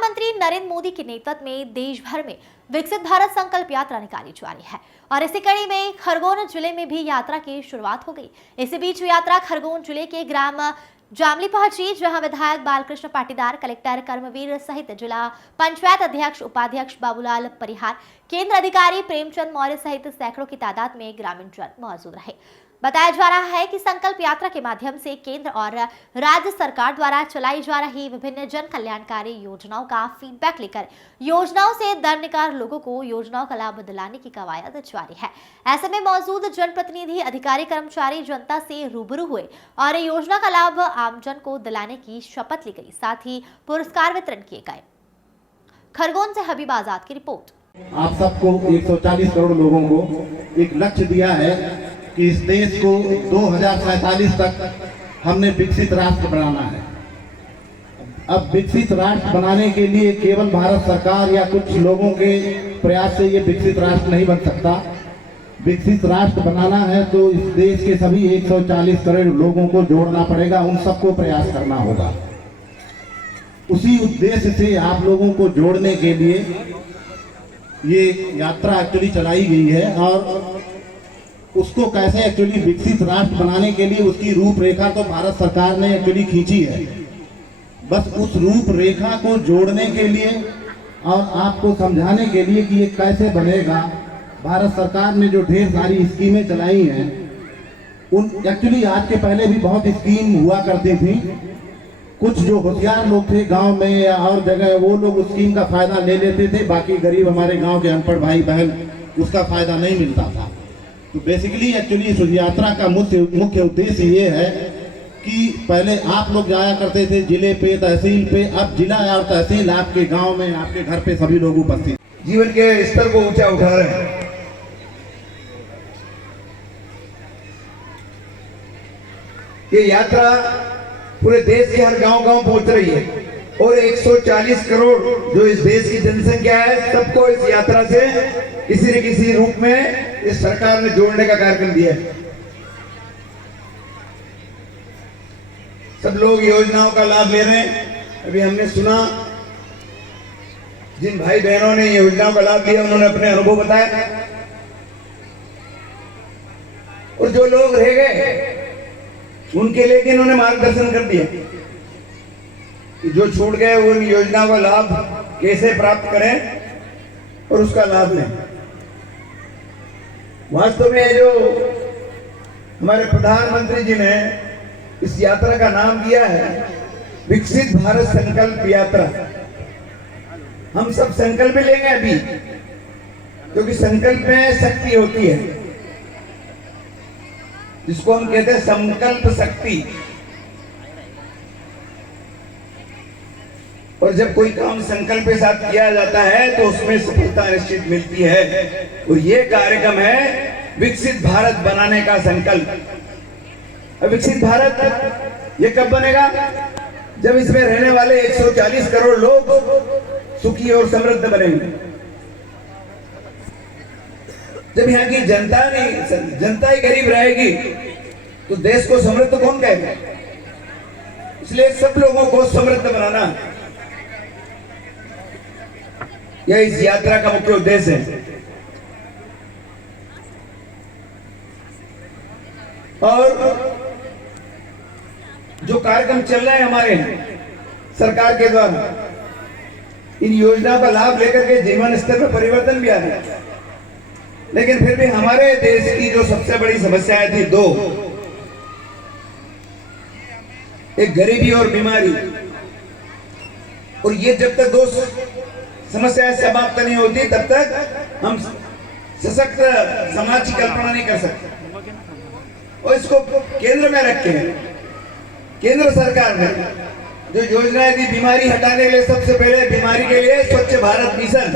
प्रधानमंत्री नरेंद्र मोदी के नेतृत्व में देश भर में विकसित भारत संकल्प यात्रा निकाली जा रही है और इसी कड़ी में खरगोन जिले में भी यात्रा की शुरुआत हो गई। इसी बीच यात्रा खरगोन जिले के ग्राम जामली पहुंची, जहां विधायक बालकृष्ण पाटीदार, कलेक्टर कर्मवीर सहित जिला पंचायत अध्यक्ष, उपाध्यक्ष बाबूलाल परिहार, केंद्र अधिकारी प्रेमचंद मौर्य सहित सैकड़ों की तादाद में ग्रामीण जन मौजूद रहे। बताया जा रहा है कि संकल्प यात्रा के माध्यम से केंद्र और राज्य सरकार द्वारा चलाई जा रही विभिन्न जन कल्याणकारी योजनाओं का फीडबैक लेकर योजनाओं से दरनिकार लोगों को योजनाओं का लाभ दिलाने की कवायद जारी है। ऐसे में मौजूद जनप्रतिनिधि, अधिकारी, कर्मचारी जनता से रूबरू हुए और योजना का लाभ आमजन को दिलाने की शपथ ली गई। साथ ही पुरस्कार वितरण किए गए। खरगोन से हबीब आजाद की रिपोर्ट। आप सबको 140 करोड़ लोगों को एक लक्ष्य दिया है कि इस देश को 2047 तक हमने विकसित राष्ट्र बनाना है। अब विकसित राष्ट्र बनाने के लिए केवल भारत सरकार या कुछ लोगों के प्रयास से ये विकसित राष्ट्र नहीं बन सकता। विकसित राष्ट्र बनाना है तो इस देश के सभी 140 करोड़ लोगों को जोड़ना पड़ेगा, उन सबको प्रयास करना होगा। उसी उद्देश्य से आप लोगों को जोड़ने के लिए ये यात्रा एक्चुअली चलाई गई है और उसको कैसे एक्चुअली विकसित राष्ट्र बनाने के लिए उसकी रूपरेखा तो भारत सरकार ने एक्चुअली खींची है। बस उस रूपरेखा को जोड़ने के लिए और आपको समझाने के लिए कि ये कैसे बनेगा, भारत सरकार ने जो ढेर सारी स्कीमें चलाई हैं, उन एक्चुअली आज के पहले भी बहुत स्कीम हुआ करती थी। कुछ जो होशियार लोग थे गांव में या और जगह, वो लोग उस स्कीम का फायदा ले लेते थे, बाकी गरीब हमारे गांव के अनपढ़ भाई बहन उसका फायदा नहीं मिलता था। तो बेसिकली एक्चुअली इस यात्रा का मुख्य उद्देश्य ये है कि पहले आप लोग जाया करते थे जिले पे, तहसील पे, अब जिला और तहसील आपके गांव में, आपके घर पे सभी लोग उपस्थित जीवन के स्तर को ऊंचा उठा रहे हैं। ये यात्रा पूरे देश के हर गांव-गांव पहुंच रही है और 140 करोड़ जो इस देश की जनसंख्या है, सबको इस यात्रा से किसी न किसी रूप में इस सरकार ने जोड़ने का कार्यक्रम दिया है। सब लोग योजनाओं का लाभ ले रहे हैं। अभी हमने सुना जिन भाई बहनों ने योजनाओं का लाभ लिया, उन्होंने अपने अनुभव बताया और जो लोग रह गए उनके लिए इन्होंने मार्गदर्शन कर दिया कि जो छूट गए उन योजनाओं का लाभ कैसे प्राप्त करें और उसका लाभ लें। वास्तव में जो हमारे प्रधानमंत्री जी ने इस यात्रा का नाम दिया है विकसित भारत संकल्प यात्रा, हम सब संकल्प लेंगे अभी, क्योंकि संकल्प में शक्ति होती है, जिसको हम कहते हैं संकल्प शक्ति। और जब कोई काम संकल्प के साथ किया जाता है तो उसमें सफलता निश्चित मिलती है। और ये कार्यक्रम है विकसित भारत बनाने का संकल्प। विकसित भारत ये कब बनेगा? जब इसमें रहने वाले 140 करोड़ लोग सुखी और समृद्ध बनेंगे। जब यहाँ की जनता ही गरीब रहेगी तो देश को समृद्ध कौन कहेगा? इसलिए सब लोगों को समृद्ध बनाना यह इस यात्रा का मुख्य उद्देश्य है। और जो कार्यक्रम चल रहे हैं हमारे सरकार के द्वारा, इन योजनाओं का लाभ लेकर के जीवन स्तर में परिवर्तन भी आ रहा है। लेकिन फिर भी हमारे देश की जो सबसे बड़ी समस्याएं थी दो, एक गरीबी और बीमारी। और ये जब तक दो समस्याएं समाप्त नहीं होती तब तक हम सशक्त समाज की कल्पना नहीं कर सकते। और इसको केंद्र में रख के केंद्र सरकार ने जो योजनाएं दी बीमारी हटाने के लिए, सबसे पहले बीमारी के लिए स्वच्छ भारत मिशन